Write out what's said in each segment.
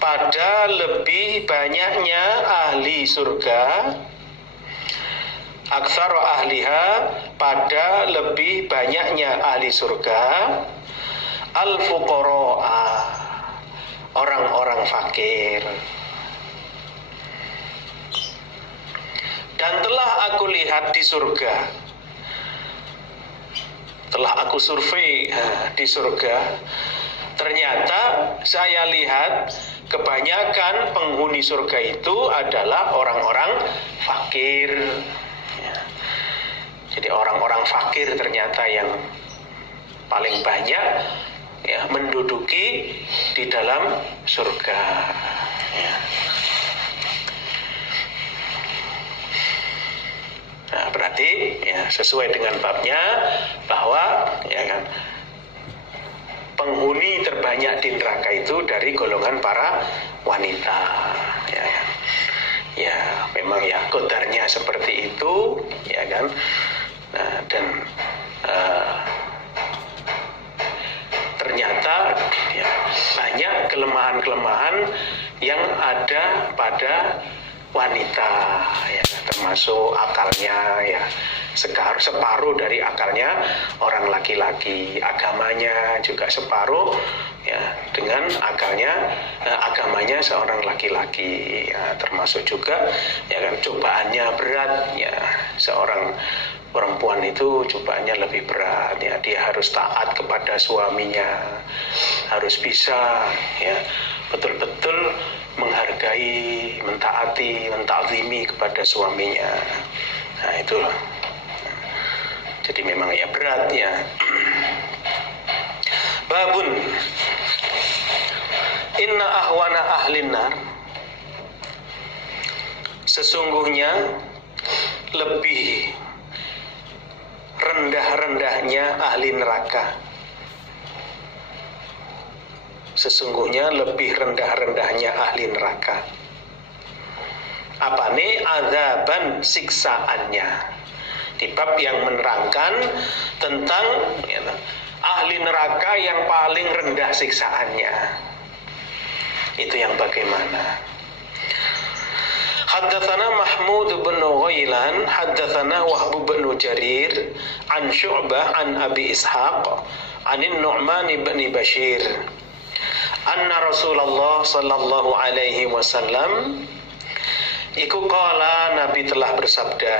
pada lebih banyaknya ahli surga, aktsara ahliha, pada lebih banyaknya ahli surga, al-fuqara, orang-orang fakir. Dan telah aku lihat di surga, telah aku survei di surga, ternyata saya lihat kebanyakan penghuni surga itu adalah orang-orang fakir. Jadi orang-orang fakir ternyata yang paling banyak menduduki di dalam surga. Nah, berarti sesuai dengan babnya bahwa penghuni terbanyak di neraka itu dari golongan para wanita. Memang kodarnya seperti itu, Nah, dan ternyata banyak kelemahan-kelemahan yang ada pada wanita, termasuk akalnya, separuh dari akalnya orang laki-laki, agamanya juga separuh dengan agamanya seorang laki-laki, termasuk juga cobaannya berat, seorang perempuan itu cobaannya lebih berat, dia harus taat kepada suaminya, harus bisa betul-betul menghargai, mentaati, menta'zimi kepada suaminya. Nah, itulah. Jadi memang berat Babun inna ahwana ahlin nar, sesungguhnya lebih rendah-rendahnya ahli neraka. Sesungguhnya lebih rendah-rendahnya ahli neraka. Apa nih? Azaban, siksaannya. Di bab yang menerangkan tentang ahli neraka yang paling rendah siksaannya. Itu yang bagaimana? Haddatsana Mahmud bin Ghailan, haddatsana Wahb bin Jarir, an Syu'bah an Abi Ishaq, an Nu'man bin Bashir. Anna Rasulullah sallallahu alaihi wasallam iku qala, Nabi telah bersabda,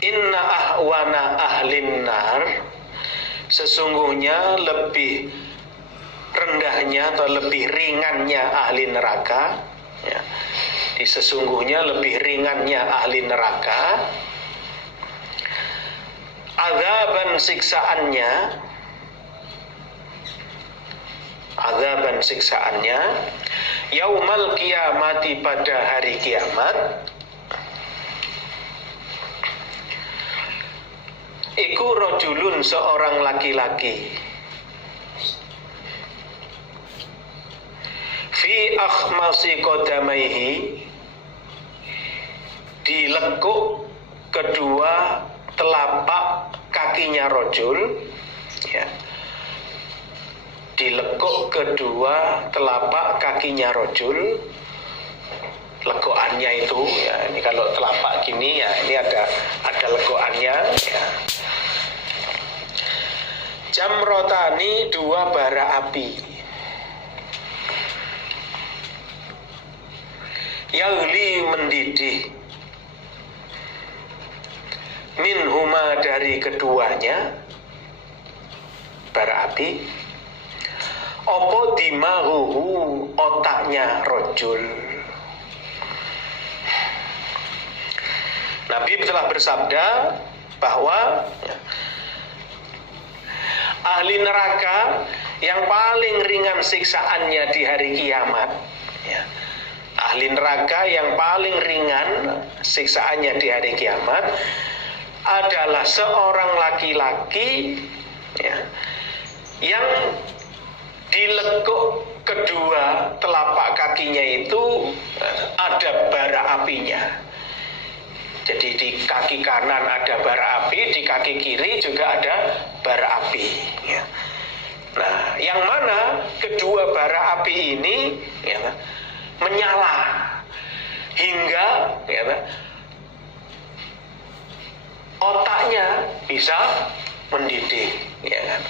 inna ahwana ahlin nar, sesungguhnya lebih rendahnya atau lebih ringannya ahli neraka, sesungguhnya lebih ringannya ahli neraka, azaban, siksaannya, yaumal kiamati, pada hari kiamat, iku rojulun, seorang laki-laki, fi akhmasi qadamaihi, di lekuk kedua telapak kakinya rojul, di lekuk kedua telapak kakinya rojul. Lekuannya itu ini kalau telapak gini ini ada lekuannya, jamrotani, dua bara api, yaghli, mendidih, minhuma, dari keduanya bara api, opo dimahuhu, otaknya rojul. Nabi telah bersabda bahwa ahli neraka yang paling ringan siksaannya di hari kiamat, ahli neraka yang paling ringan siksaannya di hari kiamat adalah seorang laki-laki yang di lekuk kedua telapak kakinya itu ada bara apinya. Jadi di kaki kanan ada bara api, di kaki kiri juga ada bara api. Nah, yang mana kedua bara api ini ya, menyala hingga ya, otaknya bisa mendidih, ya kan?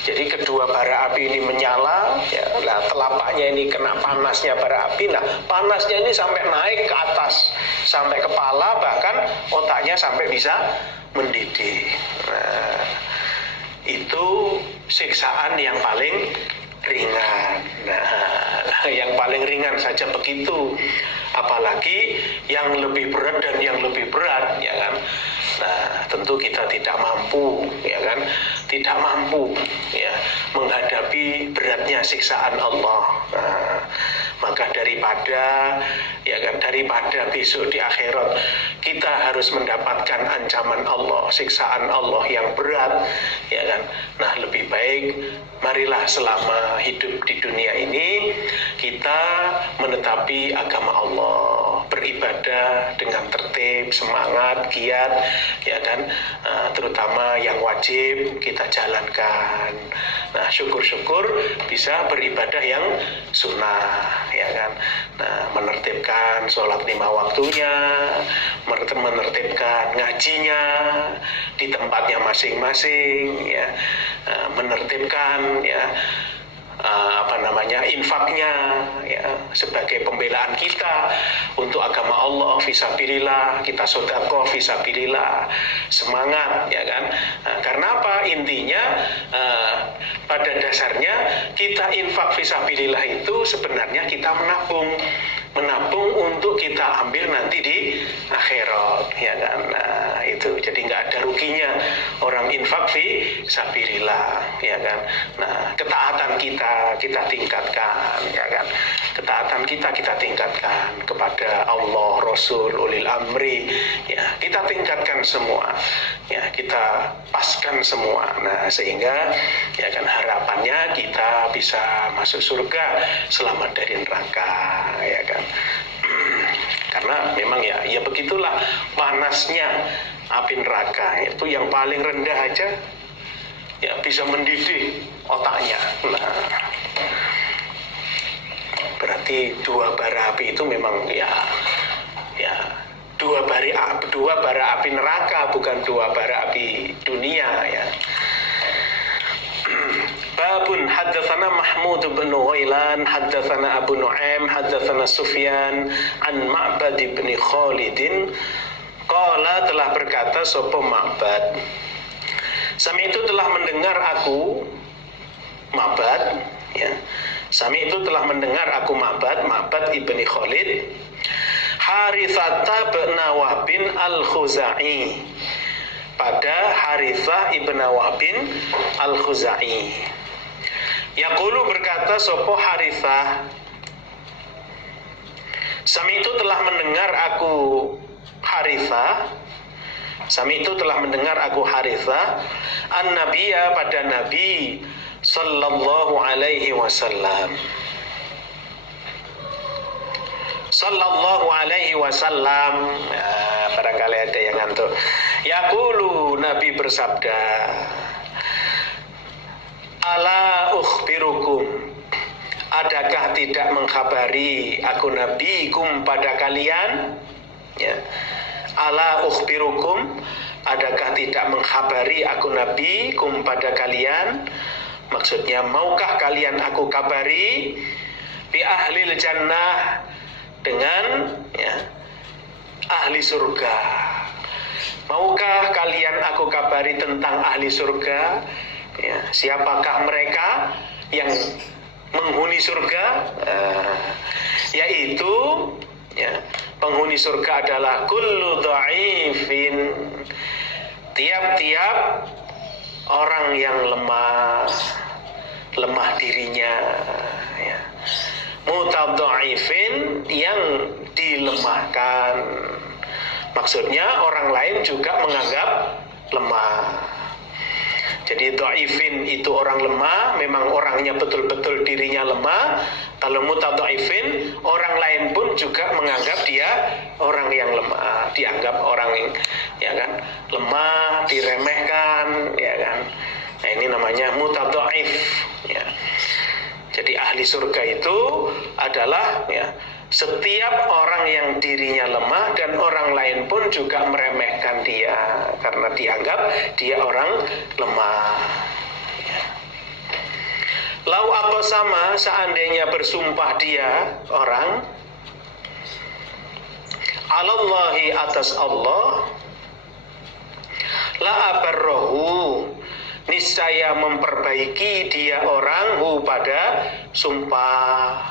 Jadi kedua bara api ini menyala, ya, nah telapaknya ini kena panasnya bara api, nah panasnya ini sampai naik ke atas, sampai kepala, bahkan otaknya sampai bisa mendidih. Nah, itu siksaan yang paling ringan. Nah, yang paling ringan saja begitu, apalagi yang lebih berat dan yang lebih berat, ya kan? Nah, tentu kita tidak mampu, ya kan? Tidak mampu, ya, menghadapi beratnya siksaan Allah. Nah, maka daripada, ya kan, daripada besok di akhirat kita harus mendapatkan ancaman Allah, siksaan Allah yang berat, ya kan? Nah, lebih baik marilah selama hidup di dunia ini kita menetapi agama Allah, beribadah dengan tertib, semangat, giat, ya kan, terutama yang wajib kita jalankan. Nah, syukur-syukur bisa beribadah yang sunnah, ya kan. Nah, menertibkan sholat 5 waktunya, menertibkan ngajinya di tempatnya masing-masing, ya, menertibkan, ya, infaknya, ya, sebagai pembelaan kita untuk agama Allah, fisabilillah, kita sedekah fisabilillah, semangat, ya kan. Karena apa? Intinya pada dasarnya kita infak fisabilillah itu sebenarnya kita menabung untuk kita ambil nanti di akhirat, ya kan. Nah, itu jadi nggak ada ruginya orang infak fisabilillah, ya kan. Nah, ketaatan kita tingkatkan, ya kan. Ketaatan kita tingkatkan kepada Allah, Rasul, ulil amri, ya, kita tingkatkan semua, ya, kita paskan semua. Nah, sehingga, ya kan, harapannya kita bisa masuk surga, selamat dari neraka, ya kan. Karena memang ya begitulah panasnya api neraka, itu yang paling rendah aja ya bisa mendidih otaknya. Nah, berarti dua bara api itu memang ya dua bara api neraka, bukan dua bara api dunia, ya. Babun haddatsana Mahmud bin Ghailan haddatsana Abu Nu'aim haddatsana Sufyan an Ma'bad bin Khalid qala, telah berkata sapa Ma'bad, Sami itu telah mendengar aku Ma'bad, ya. Sami itu telah mendengar aku Ma'bad ibni Khalid, Harithata bin Wahbin al-Khuzai, pada Harithah ibn Wahbin al-Khuzai. Yaqulu, berkata sopo Harithah, Sami itu telah mendengar aku Harithah, Sami itu telah mendengar aku Harithah, an-Nabiya, pada Nabi sallallahu alaihi wasallam, sallallahu alaihi wasallam. Barangkali ada yang ngantuk. Yaqulu, Nabi bersabda, ala ukhbirukum, adakah tidak mengkhabari aku Nabi kum pada kalian, ya. Ala ukhbirukum, adakah tidak mengkhabari aku Nabi kum pada kalian, maksudnya maukah kalian aku kabari bi ahlil jannah, dengan, ya, ahli surga. Maukah kalian aku kabari tentang ahli surga, ya, siapakah mereka yang menghuni surga? Yaitu, ya, penghuni surga adalah kullu dha'ifin, tiap-tiap orang yang lemah dirinya, ya. Mutadha'ifin, yang dilemahkan, maksudnya orang lain juga menganggap lemah. Jadi dha'ifin itu orang lemah, memang orangnya betul-betul dirinya lemah. Kalau mutadha'ifin, orang lain pun juga menganggap dia orang yang lemah, dianggap orang yang, ya kan, lemah, diremehkan, ya kan. Nah, ini namanya mutadhaif, ya. Jadi ahli surga itu adalah ya, setiap orang yang dirinya lemah dan orang lain pun juga meremehkan dia karena dianggap dia orang lemah. Ya. Lau apa sama seandainya bersumpah dia orang alallahi atas Allah, la abarrohu, niscaya memperbaiki dia orang hu pada sumpah.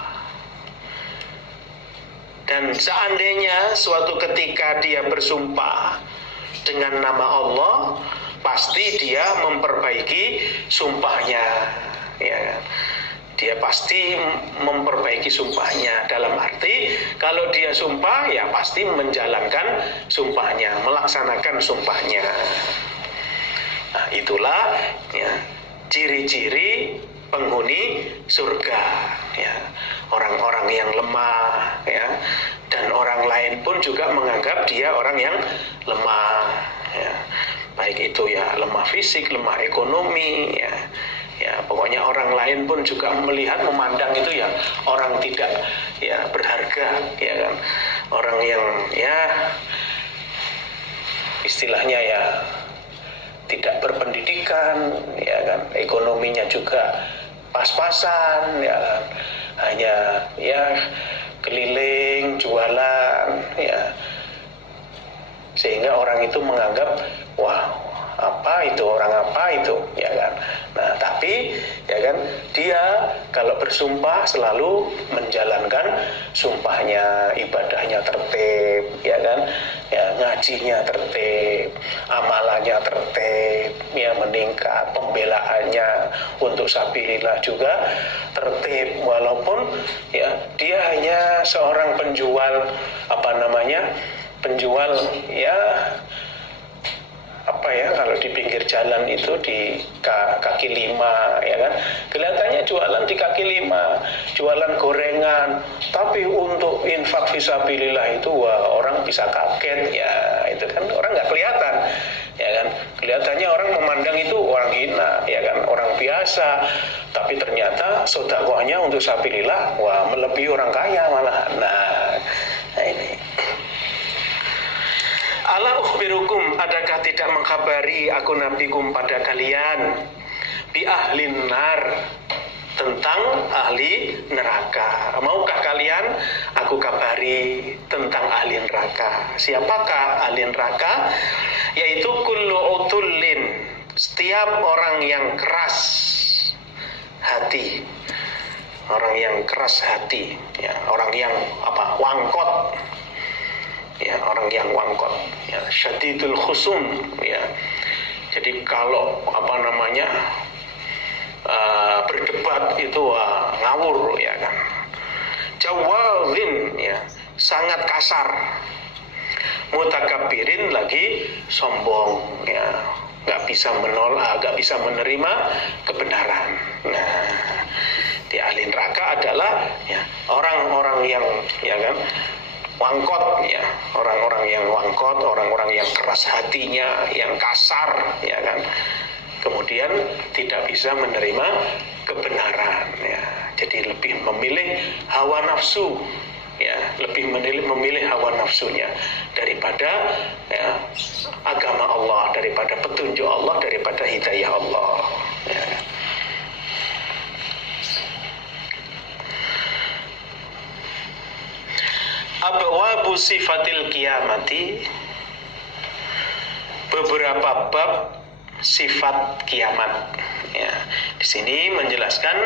Dan seandainya suatu ketika dia bersumpah dengan nama Allah, pasti dia memperbaiki sumpahnya, ya. Dia pasti memperbaiki sumpahnya. Dalam arti kalau dia sumpah ya pasti menjalankan sumpahnya, melaksanakan sumpahnya. Nah, itulah ya, ciri-ciri penghuni surga, ya. Orang-orang yang lemah, ya, dan orang lain pun juga menganggap dia orang yang lemah, ya. Baik itu ya lemah fisik, lemah ekonomi, ya. Ya, pokoknya orang lain pun juga melihat, memandang itu ya orang tidak ya berharga, ya kan. Orang yang ya istilahnya ya tidak berpendidikan, ya kan, ekonominya juga pas-pasan, ya kan, hanya ya keliling jualan, ya, sehingga orang itu menganggap wah apa itu, orang apa itu, ya kan. Nah tapi ya kan dia kalau bersumpah selalu menjalankan sumpahnya, ibadahnya tertib, ya kan, ya ngajinya tertib, amalannya tertib, ya meningkat, pembelaannya untuk sabilillah juga tertib, walaupun ya dia hanya seorang penjual penjual ya apa ya, kalau di pinggir jalan itu di kaki lima, ya kan, kelihatannya jualan di kaki lima, jualan gorengan, tapi untuk infak fisabilillah itu wah orang bisa kaget, ya itu kan orang nggak kelihatan, ya kan, kelihatannya orang memandang itu orang hina, ya kan, orang biasa, tapi ternyata sedekahnya untuk fisabilillah wah melebihi orang kaya malah. Nah ini. Ala ukhbirukum, adakah tidak mengkhabari aku nabikum pada kalian bi ahlin nar, tentang ahli neraka. Maukah kalian aku kabari tentang ahli neraka? Siapakah ahli neraka? Yaitu kullu utullin, setiap orang yang keras hati, orang yang keras hati, ya, orang yang wangkot, ya, orang yang wangkot, ya, syadidul khusum, ya. Jadi kalau berdebat itu ngawur, ya kan. Jawazin, ya, sangat kasar. Mutakabbirin, lagi sombong, ya, nggak bisa menolak, nggak bisa menerima kebenaran. Nah, di ahli neraka adalah ya orang-orang yang, ya kan, wangkot, ya, orang-orang yang wangkot, orang-orang yang keras hatinya, yang kasar, ya kan, kemudian tidak bisa menerima kebenaran, ya, jadi lebih memilih hawa nafsu, ya, lebih memilih hawa nafsunya daripada ya, agama Allah, daripada petunjuk Allah, daripada hidayah Allah, ya. Abwabu sifatil kiamati, beberapa bab sifat kiamat. Ya, di sini menjelaskan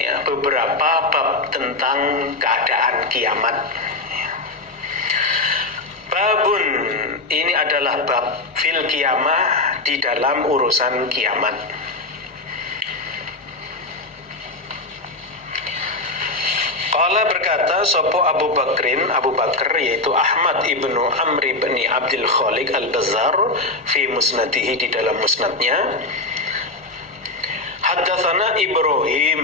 ya beberapa bab tentang keadaan kiamat. Ya. Babun, ini adalah bab fil kiamah, di dalam urusan kiamat. Qala, berkata sopo Abu Bakar yaitu Ahmad ibnu Amr ibn Abdul Khaliq al-Bazzar fi musnadihi, di dalam musnadnya, haddatsana Ibrahim,